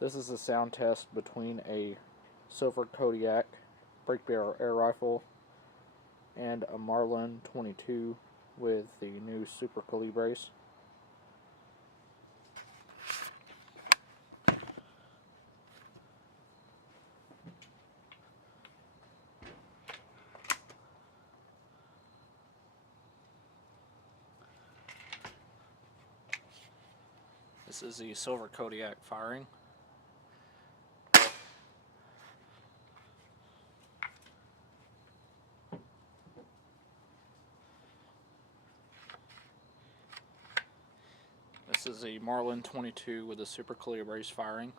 This is a sound test between a Silver Kodiak break barrel air rifle and a Marlin 22 with the new Super Colibris. This is the Silver Kodiak firing. This is a Marlin 22 with the Super Colibris firing.